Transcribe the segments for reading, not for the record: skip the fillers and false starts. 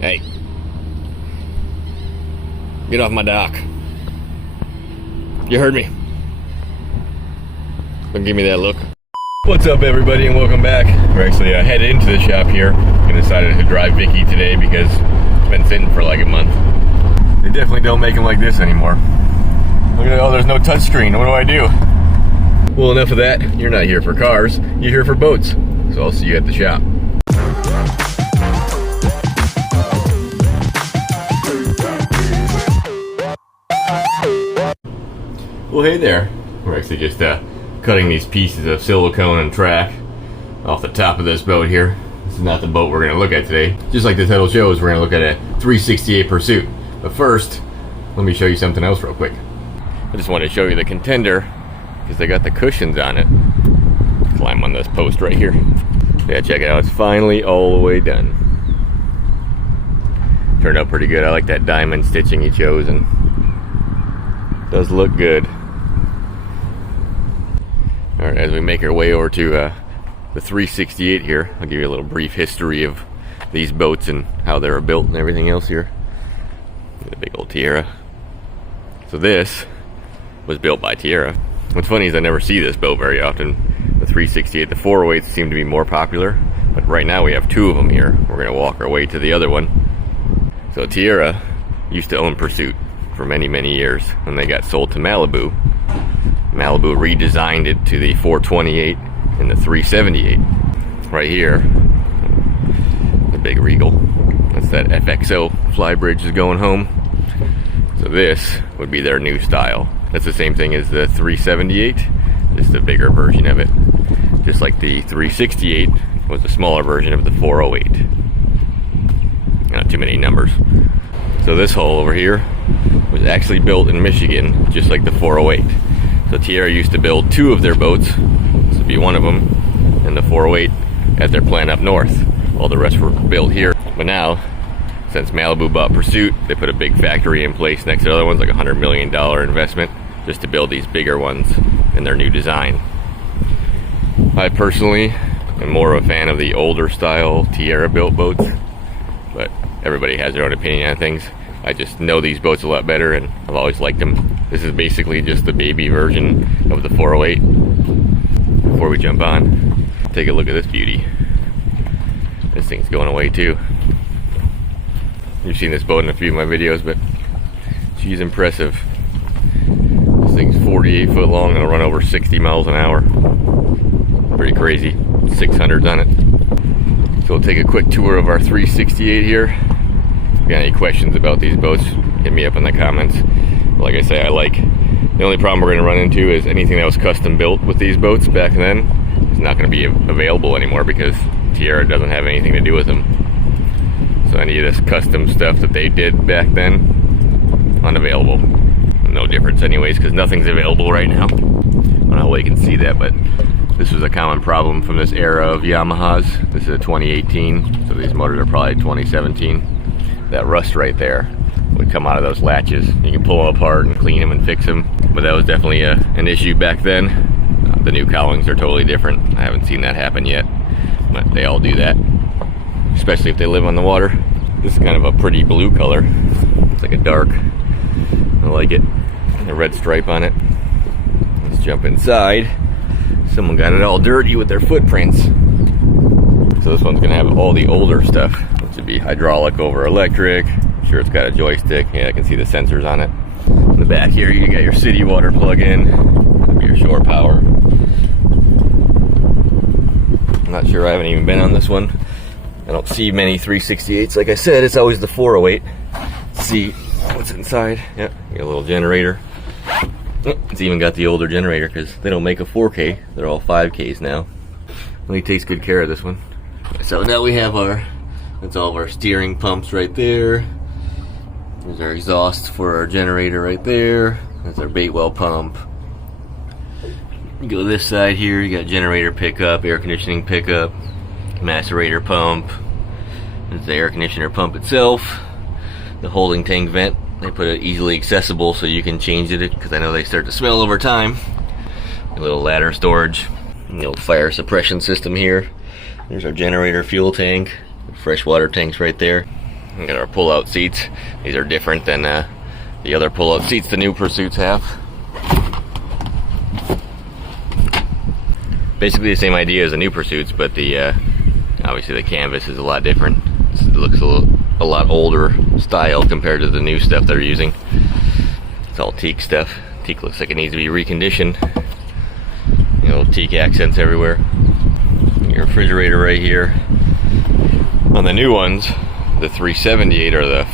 Hey. Get off my dock. You heard me. Don't give me that look. What's up, everybody, and welcome back. We're actually headed into the shop here. I decided to drive Vicky today because it's been sitting for like a month. They definitely don't make them like this anymore. Look at, oh, there's no touchscreen. What do I do? Well, enough of that. You're not here for cars. You're here for boats. So I'll see you at the shop. Well, hey there. We're actually just cutting these pieces of silicone and track off the top of this boat here. This is not the boat we're going to look at today. Just like the title shows, we're going to look at a 368 Pursuit. But first, let me show you something else real quick. I just wanted to show you the contender because they got the cushions on it. Climb on this post right here. Yeah, check it out. It's finally all the way done. Turned out pretty good. I like that diamond stitching he chose, and does look good. Alright, as we make our way over to the 368 here, I'll give you a little brief history of these boats and how they were built and everything else here. The big old Tierra. So this was built by Tierra. What's funny is I never see this boat very often. The 368, the 408s seem to be more popular, but right now we have two of them here. We're going to walk our way to the other one. So Tierra used to own Pursuit for many, many years, and they got sold to Malibu. Malibu redesigned it to the 428 and the 378. Right here, the big Regal. That's that FXO flybridge is going home. So this would be their new style. That's the same thing as the 378, just a bigger version of it. Just like the 368 was a smaller version of the 408. Not too many numbers. So this hull over here was actually built in Michigan, just like the 408. So Tierra used to build two of their boats. This would be one of them, and the 408 at their plant up north. All the rest were built here. But now, since Malibu bought Pursuit, they put a big factory in place next to the other ones, like a $100 million investment, just to build these bigger ones in their new design. I personally am more of a fan of the older style Tierra built boats, but everybody has their own opinion on things. I just know these boats a lot better, and I've always liked them. This is basically just the baby version of the 408. Before we jump on, take a look at this beauty. This thing's going away too. You've seen this boat in a few of my videos, but she's impressive. This thing's 48 foot long and it'll run over 60 miles an hour. Pretty crazy. 600s on it. So we'll take a quick tour of our 368 here. If you got any questions about these boats, hit me up in the comments. Like I say, the only problem we're going to run into is anything that was custom built with these boats back then is not going to be available anymore because Tierra doesn't have anything to do with them. So any of this custom stuff that they did back then, unavailable. No difference anyways, because nothing's available right now. I don't know how well you can see that, but this was a common problem from this era of Yamahas. This is a 2018, so these motors are probably 2017. That rust right there would come out of those latches. You can pull them apart and clean them and fix them, but that was definitely an issue back then. The new cowlings are totally different. I haven't seen that happen yet, but they all do that, especially if they live on the water. This is kind of a pretty blue color. It's like a dark. I like it. The red stripe on it. Let's jump inside. Someone got it all dirty with their footprints. So this one's gonna have all the older stuff, which would be hydraulic over electric. Sure, it's got a joystick. Yeah, I can see the sensors on it. In the back here, you got your city water plug-in. That'll be your shore power. I'm not sure, I haven't even been on this one. I don't see many 368s. Like I said, it's always the 408. Let's see what's inside. Yep, you got a little generator. It's even got the older generator because they don't make a 4K. They're all 5Ks now. Well, he takes good care of this one. So now we have that's all of our steering pumps right there. There's our exhaust for our generator right there. That's our bait well pump. You go to this side here, you got generator pickup, air conditioning pickup, macerator pump. There's the air conditioner pump itself. The holding tank vent, they put it easily accessible so you can change it because I know they start to smell over time. A little ladder storage. The old fire suppression system here. There's our generator fuel tank. Freshwater tanks right there. We got our pull-out seats. These are different than the other pull-out seats the new Pursuits have. Basically the same idea as the new Pursuits, but the obviously the canvas is a lot different. It looks a lot older style compared to the new stuff they're using. It's all teak stuff. Teak looks like it needs to be reconditioned. You know, teak accents everywhere. Your refrigerator right here. On the new ones, the 378 or the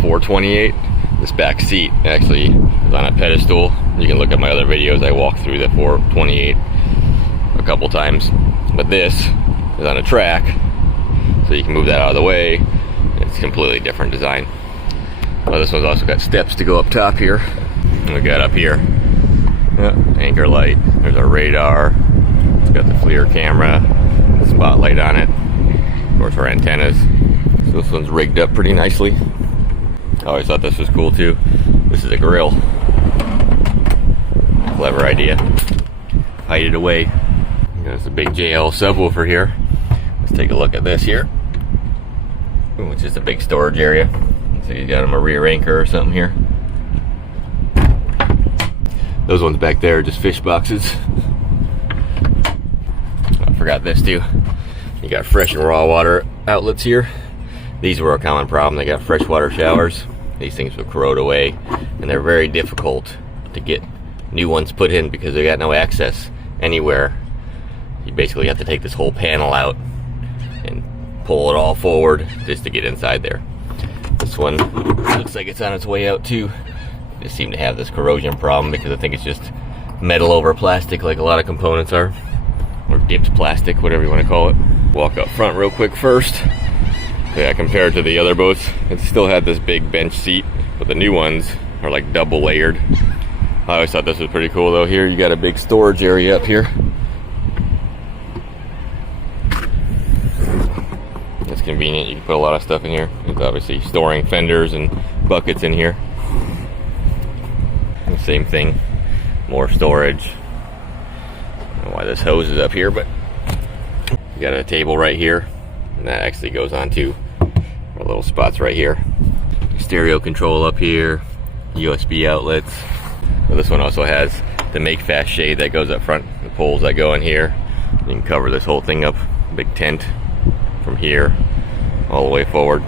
428, this back seat actually is on a pedestal. You can look at my other videos. I walked through the 428 a couple times, but this is on a track, so you can move that out of the way. It's a completely different design. Well, this one's also got steps to go up top here. And we got up here, anchor light. There's our radar. It's got the FLIR camera, spotlight on it. Of course, our antennas. So this one's rigged up pretty nicely. I always thought this was cool too. This is a grill. Clever idea. Hide it away. There's a big JL subwoofer here. Let's take a look at this here. Ooh, it's just a big storage area. So you got them a rear anchor or something here. Those ones back there are just fish boxes. I forgot this too. You got fresh and raw water outlets here. These were a common problem. They got freshwater showers. These things will corrode away, and they're very difficult to get new ones put in because they got no access anywhere. You basically have to take this whole panel out and pull it all forward just to get inside there. This one looks like it's on its way out too. They seem to have this corrosion problem because I think it's just metal over plastic like a lot of components are, or dipped plastic, whatever you want to call it. Walk up front real quick first. Yeah, compared to the other boats, it still had this big bench seat, but the new ones are like double layered. I always thought this was pretty cool though. Here you got a big storage area up here. It's convenient. You can put a lot of stuff in here. It's obviously storing fenders and buckets in here. And same thing, more storage. I don't know why this hose is up here, but you got a table right here, and that actually goes onto our little spots right here. Stereo control up here, USB outlets. Well, this one also has the make fast shade that goes up front, the poles that go in here. You can cover this whole thing up, big tent from here all the way forward.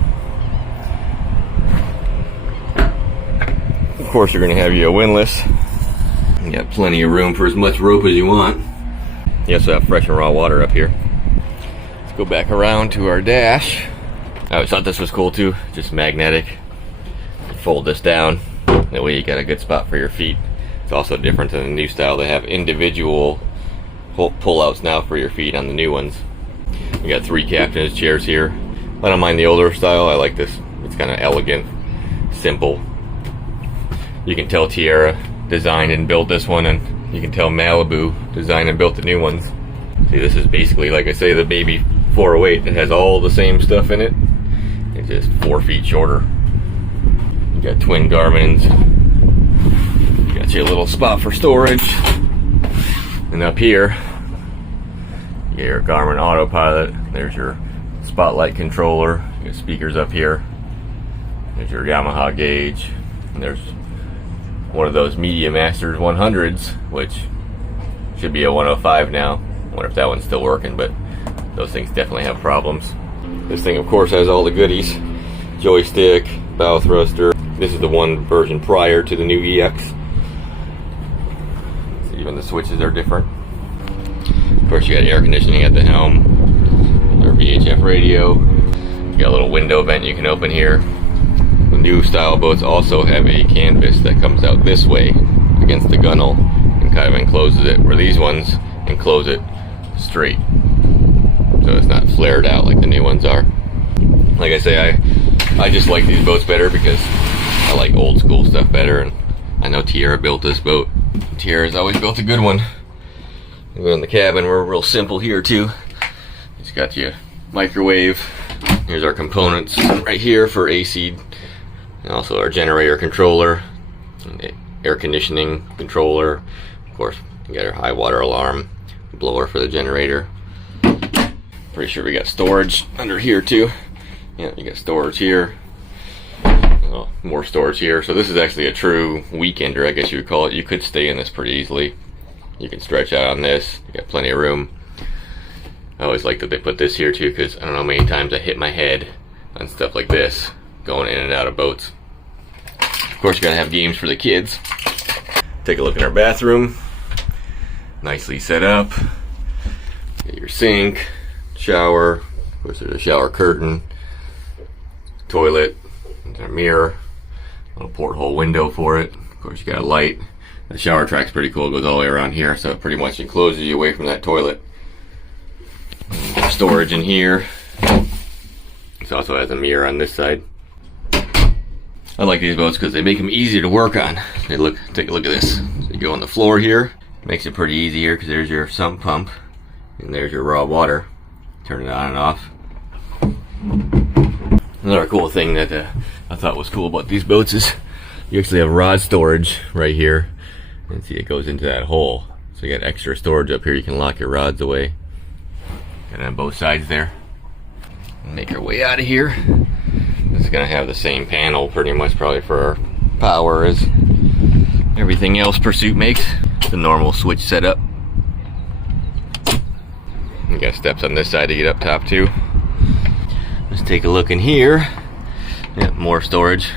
Of course, you're going to have your windlass. You got plenty of room for as much rope as you want. You also have fresh and raw water up here. Let's go back around to our dash. I always thought this was cool too, just magnetic. You fold this down, that way you got a good spot for your feet. It's also different than the new style. They have individual pull-outs now for your feet on the new ones. We got 3 captain's chairs here. I don't mind the older style. I like this. It's kind of elegant, simple. You can tell Tierra designed and built this one, and you can tell Malibu designed and built the new ones. See, this is basically, like I say, the baby 408. It has all the same stuff in it. It's just 4 feet shorter. You got twin Garmins. You got your little spot for storage. And up here, you got your Garmin autopilot. There's your spotlight controller. You got speakers up here. There's your Yamaha gauge. And there's one of those Media Masters 100s, which should be a 105 now. I wonder if that one's still working, but those things definitely have problems. This thing, of course, has all the goodies. Joystick, bow thruster. This is the one version prior to the new EX. So even the switches are different. Of course, you got air conditioning at the helm. Your VHF radio. You got a little window vent you can open here. The new style boats also have a canvas that comes out this way against the gunnel and kind of encloses it, where these ones enclose it straight, so it's not flared out like the new ones are. Like I say, I just like these boats better because I like old school stuff better, and I know Tierra built this boat. Tierra's always built a good one. In the cabin, we're real simple here too. It's got your microwave. Here's our components right here for AC, and also our generator controller, air conditioning controller. Of course, you got our high water alarm, blower for the generator. Pretty sure we got storage under here too. Yeah, you got storage here, Well, more storage here. So this is actually a true weekender, I guess you would call it. You could stay in this pretty easily. You can stretch out on this. You got plenty of room. I always like that they put this here too, because I don't know how many times I hit my head on stuff like this going in and out of boats. Of course, you gotta have games for the kids. Take a look in our bathroom. Nicely set up. Get your sink, shower. Of course, there's a shower curtain, toilet, and a mirror, little porthole window for it. Of course, you got a light. The shower track's pretty cool. It goes all the way around here, so it pretty much encloses you away from that toilet. Storage in here. This also has a mirror on this side. I like these boats because they make them easier to work on. Take a look at this. So you go on the floor here. Makes it pretty easy here because there's your sump pump and there's your raw water. Turn it on and off. Another cool thing that I thought was cool about these boats is you actually have rod storage right here. And see, it goes into that hole. So you got extra storage up here. You can lock your rods away. Got it on both sides there. Make our way out of here. This is gonna have the same panel pretty much probably for our power as everything else Pursuit makes. The normal switch setup. You got steps on this side to get up top too. Let's take a look in here. Yeah, more storage.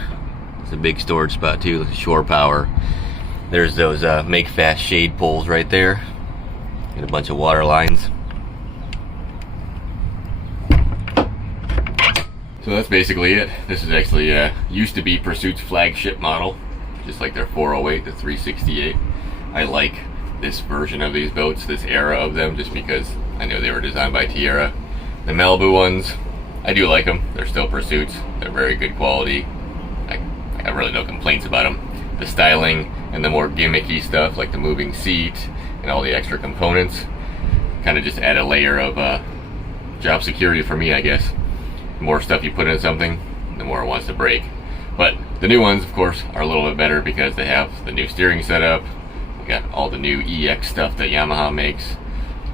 It's a big storage spot too, shore power. There's those make fast shade poles right there. And a bunch of water lines. So that's basically it. This is actually used to be Pursuit's flagship model, just like their 408, the 368. I like this version of these boats, this era of them, just because I know they were designed by Tierra. The Malibu ones, I do like them. They're still Pursuits. They're very good quality. I have really no complaints about them. The styling and the more gimmicky stuff, like the moving seat and all the extra components, kind of just add a layer of job security for me, I guess. The more stuff you put in something, the more it wants to break. But the new ones, of course, are a little bit better because they have the new steering setup. We got all the new EX stuff that Yamaha makes,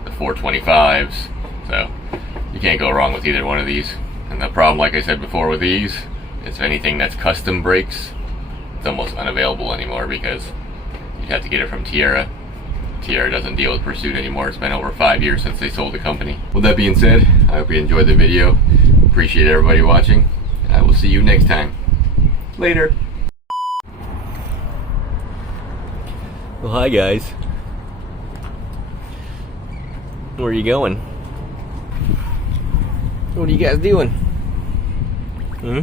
the 425s. So you can't go wrong with either one of these. And the problem, like I said before with these, is anything that's custom brakes, it's almost unavailable anymore because you'd have to get it from Tierra. Tierra doesn't deal with Pursuit anymore. It's been over 5 years since they sold the company. With that being said, I hope you enjoyed the video. Appreciate everybody watching, and I will see you next time. Later. Well, hi guys. Where are you going? What are you guys doing? Hmm?